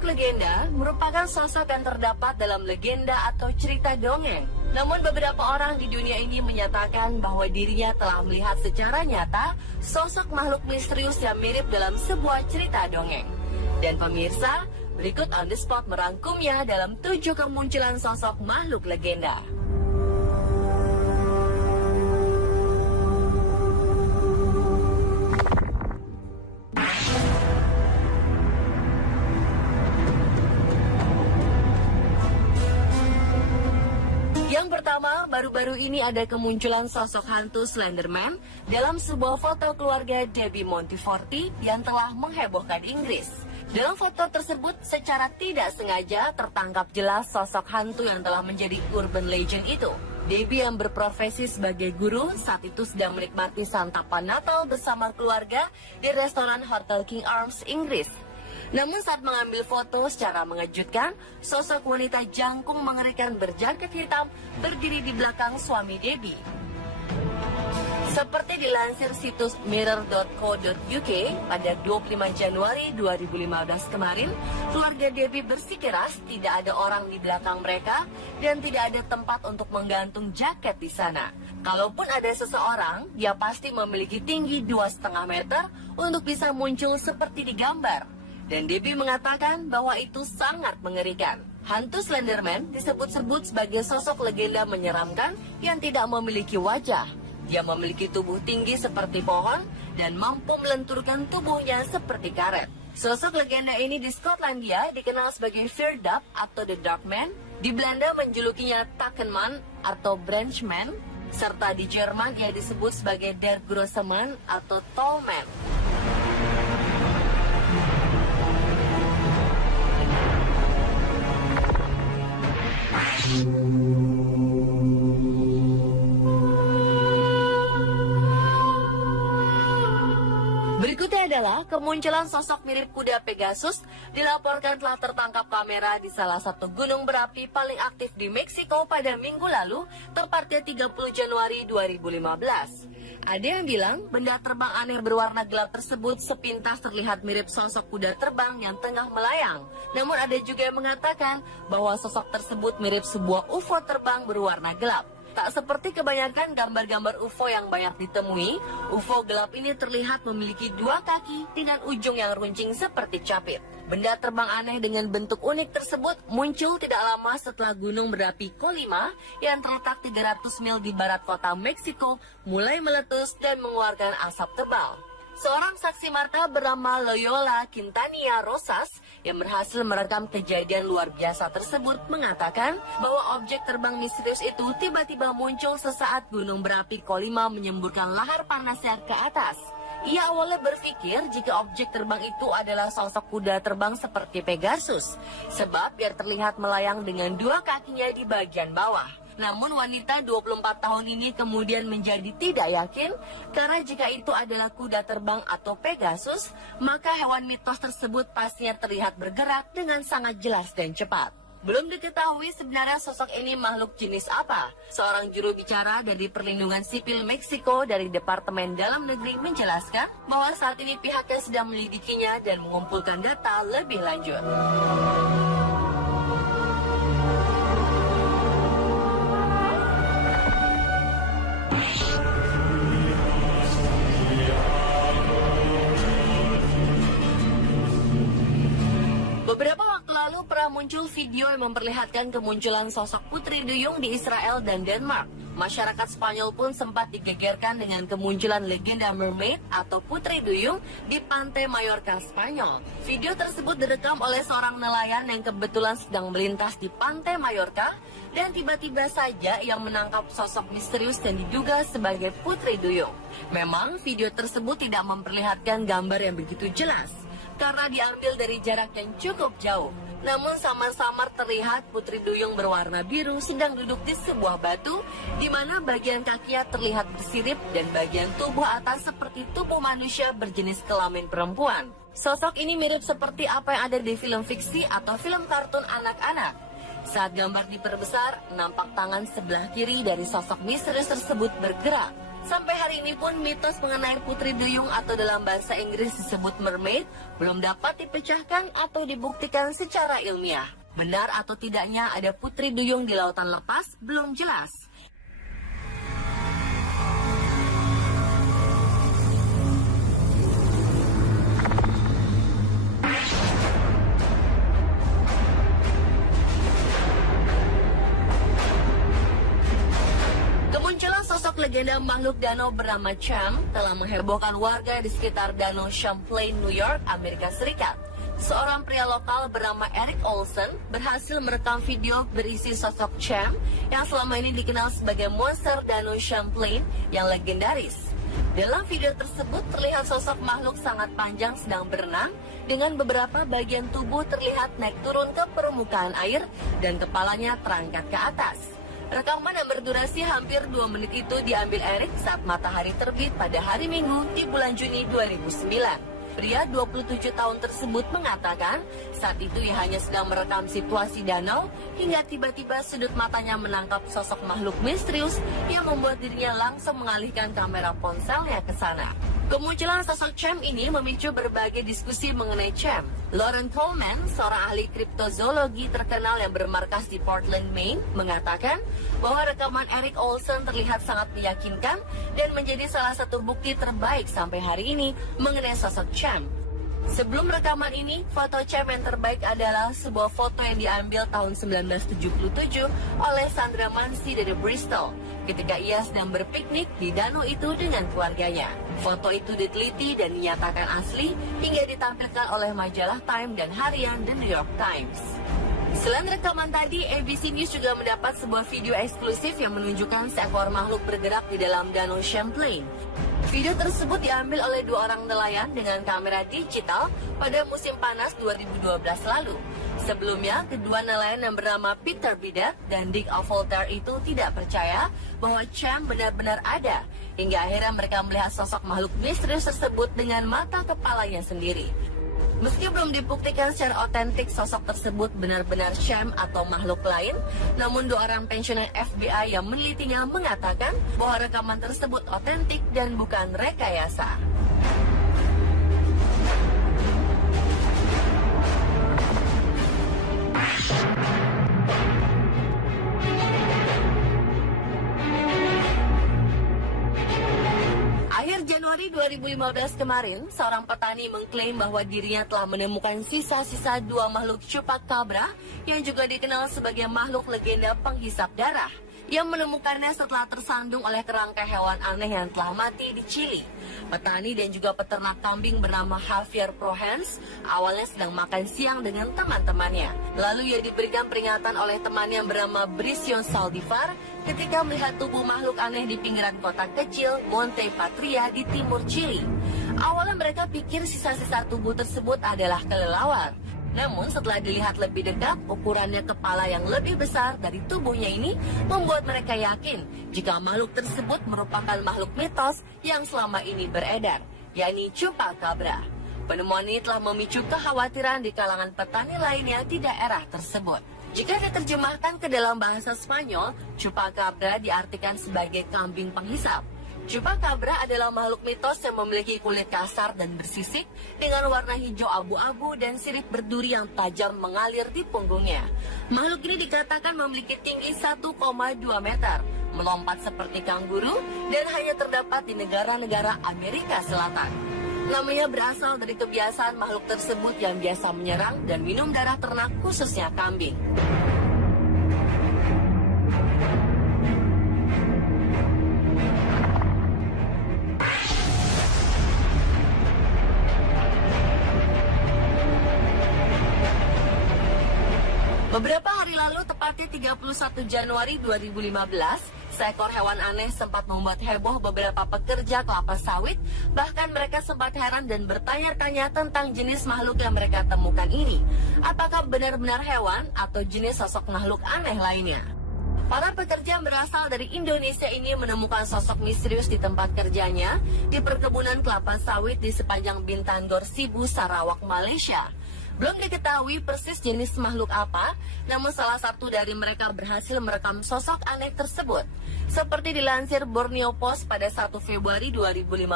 Makhluk legenda merupakan sosok yang terdapat dalam legenda atau cerita dongeng. Namun beberapa orang di dunia ini menyatakan bahwa dirinya telah melihat secara nyata sosok makhluk misterius yang mirip dalam sebuah cerita dongeng. Dan pemirsa, berikut On The Spot merangkumnya dalam 7 kemunculan sosok makhluk legenda. Yang pertama, baru-baru ini ada kemunculan sosok hantu Slenderman dalam sebuah foto keluarga Debbie Monteforti yang telah menghebohkan Inggris. Dalam foto tersebut, secara tidak sengaja tertangkap jelas sosok hantu yang telah menjadi urban legend itu. Debbie yang berprofesi sebagai guru saat itu sedang menikmati santapan Natal bersama keluarga di restoran Hotel King Arms, Inggris. Namun saat mengambil foto secara mengejutkan, sosok wanita jangkung mengerikan berjaket hitam berdiri di belakang suami Debbie. Seperti dilansir situs mirror.co.uk pada 25 Januari 2015 kemarin, keluarga Debbie bersikeras tidak ada orang di belakang mereka dan tidak ada tempat untuk menggantung jaket di sana. Kalaupun ada seseorang, dia pasti memiliki tinggi 2,5 meter untuk bisa muncul seperti di gambar. Dan Debbie mengatakan bahwa itu sangat mengerikan. Hantu Slenderman disebut-sebut sebagai sosok legenda menyeramkan yang tidak memiliki wajah. Dia memiliki tubuh tinggi seperti pohon dan mampu melenturkan tubuhnya seperti karet. Sosok legenda ini di Skotlandia dikenal sebagai Feardap atau The Dark Man. Di Belanda menjulukinya Takenman atau Branchman. Serta di Jerman ia disebut sebagai Der Grosse Man atau Tall Man. Berikutnya adalah kemunculan sosok mirip kuda Pegasus dilaporkan telah tertangkap kamera di salah satu gunung berapi paling aktif di Meksiko pada minggu lalu, tepatnya 30 Januari 2015. Ada yang bilang benda terbang aneh berwarna gelap tersebut sepintas terlihat mirip sosok kuda terbang yang tengah melayang. Namun ada juga yang mengatakan bahwa sosok tersebut mirip sebuah UFO terbang berwarna gelap. Tak seperti kebanyakan gambar-gambar UFO yang banyak ditemui, UFO gelap ini terlihat memiliki 2 kaki dengan ujung yang runcing seperti capit. Benda terbang aneh dengan bentuk unik tersebut muncul tidak lama setelah gunung berapi Colima yang terletak 300 mil di barat kota Meksiko mulai meletus dan mengeluarkan asap tebal. Seorang saksi mata bernama Loyola Quintanilla Rosas yang berhasil merekam kejadian luar biasa tersebut mengatakan bahwa objek terbang misterius itu tiba-tiba muncul sesaat gunung berapi Colima menyemburkan lahar panasnya ke atas. Ia awalnya berpikir jika objek terbang itu adalah sosok kuda terbang seperti Pegasus, sebab ia terlihat melayang dengan 2 kakinya di bagian bawah. Namun wanita 24 tahun ini kemudian menjadi tidak yakin karena jika itu adalah kuda terbang atau Pegasus, maka hewan mitos tersebut pastinya terlihat bergerak dengan sangat jelas dan cepat. Belum diketahui sebenarnya sosok ini makhluk jenis apa. Seorang juru bicara dari Perlindungan Sipil Meksiko dari Departemen Dalam Negeri menjelaskan bahwa saat ini pihaknya sedang menyelidikinya dan mengumpulkan data lebih lanjut. Beberapa waktu lalu pernah muncul video yang memperlihatkan kemunculan sosok putri duyung di Israel dan Denmark. Masyarakat Spanyol pun sempat digegerkan dengan kemunculan legenda mermaid atau putri duyung di pantai Mallorca, Spanyol. Video tersebut direkam oleh seorang nelayan yang kebetulan sedang melintas di pantai Mallorca dan tiba-tiba saja ia menangkap sosok misterius yang diduga sebagai putri duyung. Memang video tersebut tidak memperlihatkan gambar yang begitu jelas karena diambil dari jarak yang cukup jauh. Namun samar-samar terlihat putri duyung berwarna biru sedang duduk di sebuah batu, di mana bagian kakinya terlihat bersirip dan bagian tubuh atas seperti tubuh manusia berjenis kelamin perempuan. Sosok ini mirip seperti apa yang ada di film fiksi atau film kartun anak-anak. Saat gambar diperbesar, nampak tangan sebelah kiri dari sosok misterius tersebut bergerak. Sampai hari ini pun mitos mengenai putri duyung atau dalam bahasa Inggris disebut mermaid belum dapat dipecahkan atau dibuktikan secara ilmiah. Benar atau tidaknya ada putri duyung di lautan lepas belum jelas. Kemunculan sosok legenda makhluk danau bernama Cham telah menghebohkan warga di sekitar Danau Champlain, New York, Amerika Serikat. Seorang pria lokal bernama Eric Olson berhasil merekam video berisi sosok Cham yang selama ini dikenal sebagai monster Danau Champlain yang legendaris. Dalam video tersebut terlihat sosok makhluk sangat panjang sedang berenang dengan beberapa bagian tubuh terlihat naik turun ke permukaan air dan kepalanya terangkat ke atas. Rekaman yang berdurasi hampir 2 menit itu diambil Eric saat matahari terbit pada hari Minggu di bulan Juni 2009. Pria 27 tahun tersebut mengatakan saat itu ia hanya sedang merekam situasi danau hingga tiba-tiba sudut matanya menangkap sosok makhluk misterius yang membuat dirinya langsung mengalihkan kamera ponselnya ke sana. Kemunculan sosok Cham ini memicu berbagai diskusi mengenai Cham. Lauren Coleman, seorang ahli kriptozoologi terkenal yang bermarkas di Portland, Maine, mengatakan bahwa rekaman Eric Olson terlihat sangat meyakinkan dan menjadi salah satu bukti terbaik sampai hari ini mengenai sosok Cham. Sebelum rekaman ini, foto Cham yang terbaik adalah sebuah foto yang diambil tahun 1977 oleh Sandra Mansi dari Bristol ketika ia sedang berpiknik di danau itu dengan keluarganya. Foto itu diteliti dan dinyatakan asli hingga ditampilkan oleh majalah Time dan harian The New York Times. Selain rekaman tadi, ABC News juga mendapat sebuah video eksklusif yang menunjukkan seekor makhluk bergerak di dalam Danau Champlain. Video tersebut diambil oleh 2 orang nelayan dengan kamera digital pada musim panas 2012 lalu. Sebelumnya, kedua nelayan yang bernama Peter Bidat dan Dick Voltaire itu tidak percaya bahwa Cham benar-benar ada, hingga akhirnya mereka melihat sosok makhluk misterius tersebut dengan mata kepalanya sendiri. Meski belum dibuktikan secara otentik sosok tersebut benar-benar Cham atau makhluk lain, namun 2 orang pensiunan FBI yang menelitinya mengatakan bahwa rekaman tersebut otentik dan bukan rekayasa. Akhir Januari 2015 kemarin, seorang petani mengklaim bahwa dirinya telah menemukan sisa-sisa 2 makhluk chupacabra yang juga dikenal sebagai makhluk legenda penghisap darah yang menemukannya setelah tersandung oleh kerangka hewan aneh yang telah mati di Chili. Petani dan juga peternak kambing bernama Javier Prohens awalnya sedang makan siang dengan teman-temannya. Lalu ia diberikan peringatan oleh teman yang bernama Brision Saldivar ketika melihat tubuh makhluk aneh di pinggiran kota kecil Monte Patria di timur Chili. Awalnya mereka pikir sisa-sisa tubuh tersebut adalah kelelawar. Namun setelah dilihat lebih dekat, ukurannya kepala yang lebih besar dari tubuhnya ini membuat mereka yakin jika makhluk tersebut merupakan makhluk mitos yang selama ini beredar, yakni chupacabra. Penemuan ini telah memicu kekhawatiran di kalangan petani lainnya di daerah tersebut. Jika diterjemahkan ke dalam bahasa Spanyol, chupacabra diartikan sebagai kambing penghisap. Chupacabra adalah makhluk mitos yang memiliki kulit kasar dan bersisik dengan warna hijau abu-abu dan sirip berduri yang tajam mengalir di punggungnya. Makhluk ini dikatakan memiliki tinggi 1,2 meter, melompat seperti kanguru dan hanya terdapat di negara-negara Amerika Selatan. Namanya berasal dari kebiasaan makhluk tersebut yang biasa menyerang dan minum darah ternak khususnya kambing. Beberapa hari lalu, tepatnya 31 Januari 2015, seekor hewan aneh sempat membuat heboh beberapa pekerja kelapa sawit. Bahkan mereka sempat heran dan bertanya-tanya tentang jenis makhluk yang mereka temukan ini. Apakah benar-benar hewan atau jenis sosok makhluk aneh lainnya? Para pekerja yang berasal dari Indonesia ini menemukan sosok misterius di tempat kerjanya di perkebunan kelapa sawit di sepanjang Bintangor, Sibu, Sarawak, Malaysia. Belum diketahui persis jenis makhluk apa, namun salah satu dari mereka berhasil merekam sosok aneh tersebut. Seperti dilansir Borneo Post pada 1 Februari 2015,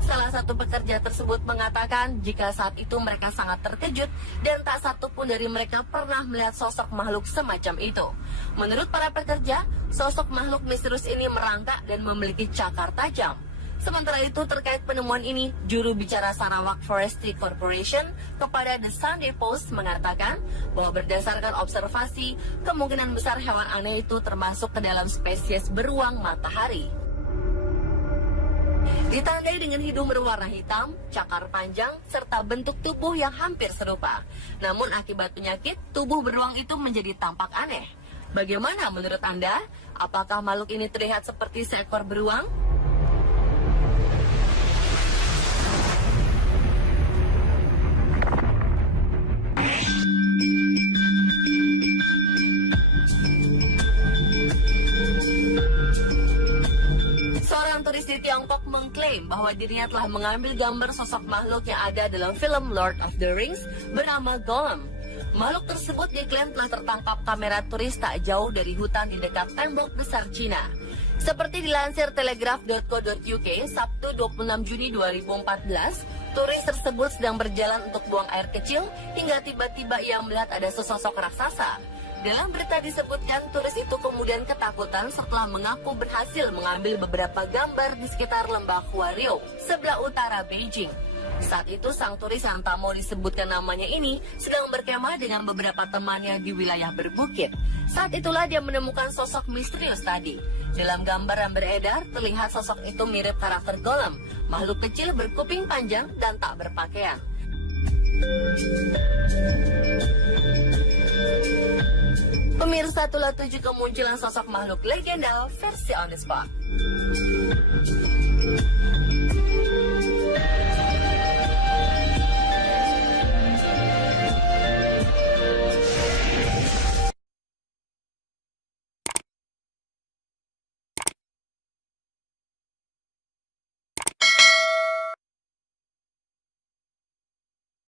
salah satu pekerja tersebut mengatakan jika saat itu mereka sangat terkejut dan tak satu pun dari mereka pernah melihat sosok makhluk semacam itu. Menurut para pekerja, sosok makhluk misterius ini merangkak dan memiliki cakar tajam. Sementara itu, terkait penemuan ini, juru bicara Sarawak Forestry Corporation kepada The Sunday Post mengatakan bahwa berdasarkan observasi, kemungkinan besar hewan aneh itu termasuk ke dalam spesies beruang matahari. Ditandai dengan hidung berwarna hitam, cakar panjang, serta bentuk tubuh yang hampir serupa. Namun akibat penyakit, tubuh beruang itu menjadi tampak aneh. Bagaimana menurut Anda? Apakah makhluk ini terlihat seperti seekor beruang? Seorang turis di Tiongkok mengklaim bahwa dirinya telah mengambil gambar sosok makhluk yang ada dalam film Lord of the Rings bernama Gollum. Makhluk tersebut diklaim telah tertangkap kamera turis tak jauh dari hutan di dekat tembok besar Cina. Seperti dilansir telegraph.co.uk, Sabtu 26 Juni 2014, turis tersebut sedang berjalan untuk buang air kecil hingga tiba-tiba ia melihat ada sesosok raksasa. Dalam berita disebutkan, turis itu kemudian ketakutan setelah mengaku berhasil mengambil beberapa gambar di sekitar lembah Huario, sebelah utara Beijing. Saat itu, sang turis yang tak mau disebutkan namanya ini sedang berkemah dengan beberapa temannya di wilayah berbukit. Saat itulah dia menemukan sosok misterius tadi. Dalam gambar yang beredar, terlihat sosok itu mirip karakter Gollum, makhluk kecil berkuping panjang dan tak berpakaian. Pemirsa, itulah 7 kemunculan sosok makhluk legenda versi on the spot.